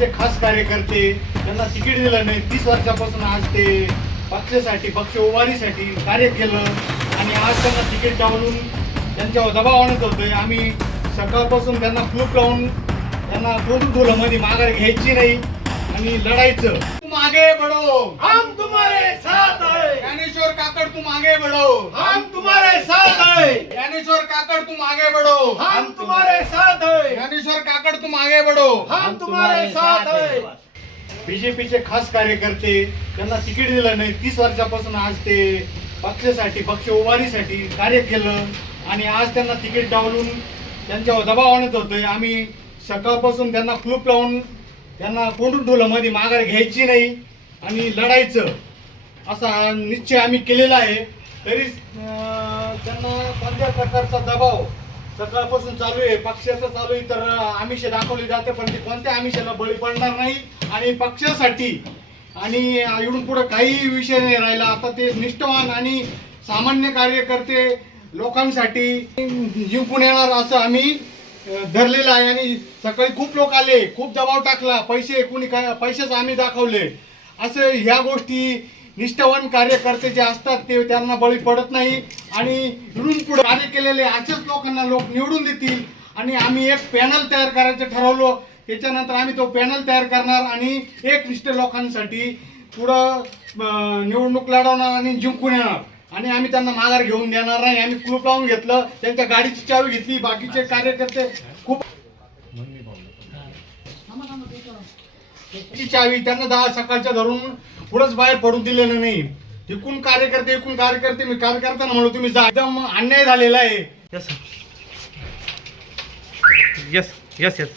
बीजेपीचे खास कार्यकर्ते त्यांना तिकीट दिलं नाही. 30 वर्षापासून आज ते पक्षासाठी पक्ष उभारीसाठी कार्य केलं आणि आज त्यांना तिकीट डावलून त्यांच्यावर दबाव आणत होतोय. आम्ही सकाळपासून त्यांना फ्लूप लावून त्यांना कोंडून ठेवलं मध्ये माघार घ्यायची नाही आणि लढायचं. तुम आगे बढ़ो, हम तुम्हारे साथ हैं. ज्ञानेश्वर काकड़ तुम आगे बढ़ो, हम तुम्हारे साथ हैं. ज्ञानेश्वर काकड़ तुम आगे बढ़ो, हम तुम्हारे साथ हैं. ज्ञानेश्वर काकड़ तुम आगे बढ़ो. हम तुम्हारे साथ हैं. बीजेपीचे खास कार्यकर्ते त्यांना तिकीट दिलं नाही. 30 वर्षापासून आज ते पक्षासाठी पक्ष उभारीसाठी कार्य केलं आणि आज त्यांना तिकीट डावलून त्यांच्यावर दबाव आणत होतोय. आम्ही सकाळपासून त्यांना फ्लूप लावून त्यांना कोंडून ठेवलं मध्ये माघार घ्यायची नाही आणि लढायचं असा निश्चय आम्ही केलेला आहे. तरी त्यांना कोणत्या प्रकारचा दबाव सकाळपासून चालू आहे, पक्षाचं चालू आहे, तर आमिष दाखवली जाते, पण ते कोणत्या आमिषाला बळी पडणार नाही आणि पक्षासाठी आणि इकडून पुढे काही विषय नाही राहिला. आता ते निष्ठावान आणि सामान्य कार्यकर्ते लोकांसाठी जिंकून येणार असं आम्ही धरलेलं आहे. आणि सकाळी खूप लोक आले, खूप दबाव टाकला, पैसे कोणी काय पैसेच आम्ही दाखवले. असं ह्या गोष्टी निष्ठावान कार्यकर्ते जे असतात ते त्यांना बळी पडत नाही आणि इकडून पुढे कार्य केलेले अशाच लोकांना लोक निवडून देतील. आणि आम्ही एक पॅनल तयार करायचं ठरवलं. त्याच्यानंतर आम्ही तो पॅनल तयार करणार आणि एकनिष्ठ लोकांसाठी पुढं निवडणूक लढवणार आणि जिंकून येणार आणि आम्ही त्यांना माघार घेऊन देणार नाही. आम्ही क्लूप लावून घेतलं, त्यांच्या गाडीची चावी घेतली. बाकीचे कार्यकर्ते खूप चावी त्यांना 10 सकाळच्या धरून पुढंच बाहेर पडून दिलेलं नाही. एकूण कार्यकर्ते मी कार्यकर्त्यांना म्हणलो तुम्ही जा. एकदम अन्याय झालेला आहे. Yes yes yes yes.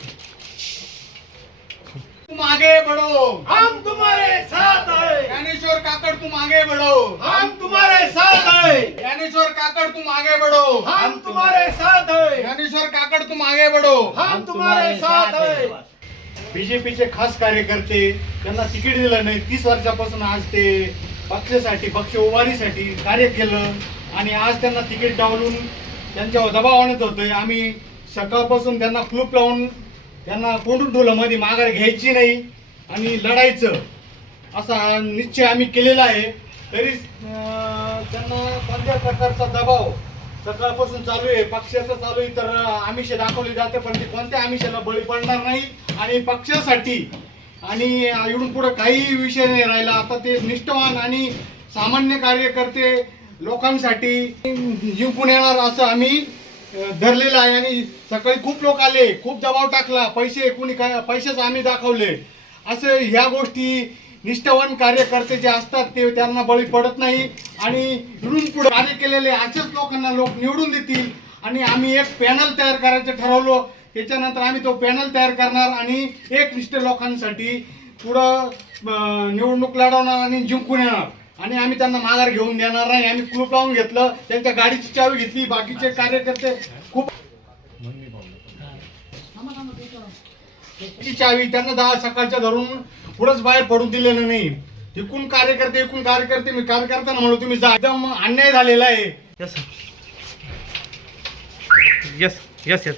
तुम आगे बढ़ो, हम तुम्हारे साथ हैं. ज्ञानेश्वर काकड़ तुम आगे बढ़ो, हम तुम्हारे साथ हैं. ज्ञानेश्वर काकड़ तुम आगे बढ़ो, हम तुम्हारे साथ हैं. ज्ञानेश्वर काकड़ तुम आगे बढ़ो. हम तुम्हारे साथ हैं. बीजेपीचे खास कार्यकर्ते त्यांना तिकीट दिलं नाही. 30 वर्षापासून आज ते पक्षासाठी पक्ष उभारीसाठी कार्य केलं आणि आज त्यांना तिकीट डावलून त्यांच्यावर दबाव आणत होतोय. आम्ही सकाळपासून त्यांना फ्लूप लावून त्यांना कोंडून ठेवलं मध्ये माघार घ्यायची नाही आणि लढायचं असा निश्चय आम्ही केलेला आहे. तरी त्यांना कोणत्या प्रकारचा दबाव सकाळपासून चालू आहे, पक्षाचं चालू आहे, तर आमिष दाखवली जाते, पण ते कोणत्या आमिषाला बळी पडणार नाही आणि पक्षासाठी आणि इकडून पुढे काही विषय नाही राहिला. आता ते निष्ठावान आणि सामान्य कार्यकर्ते लोकांसाठी जिंकून येणार असं आम्ही धरलेलं आहे. आणि सकाळी खूप लोक आले, खूप दबाव टाकला, पैसे कोणी काय पैसेच आम्ही दाखवले. असं ह्या गोष्टी निष्ठावान कार्यकर्ते जे असतात ते त्यांना बळी पडत नाही आणि इकडून पुढे कार्य केलेले अशाच लोकांना लोक निवडून देतील. आणि आम्ही एक पॅनल तयार करायचं ठरवलं. त्याच्यानंतर आम्ही तो पॅनल तयार करणार आणि एकनिष्ठ लोकांसाठी पुढं निवडणूक लढवणार आणि जिंकून येणार आणि आम्ही त्यांना माघार घेऊन देणार नाही. आम्ही क्लूप लावून घेतलं, त्यांच्या गाडीची चावी घेतली. बाकीचे कार्यकर्ते खूप चावी त्यांना 10 सकाळच्या धरून पुढंच बाहेर पडून दिलेलं नाही. एकूण कार्यकर्ते मी कार्यकर्त्यांना म्हणलो तुम्ही जा. एकदम अन्याय झालेला आहे. Yes yes yes yes.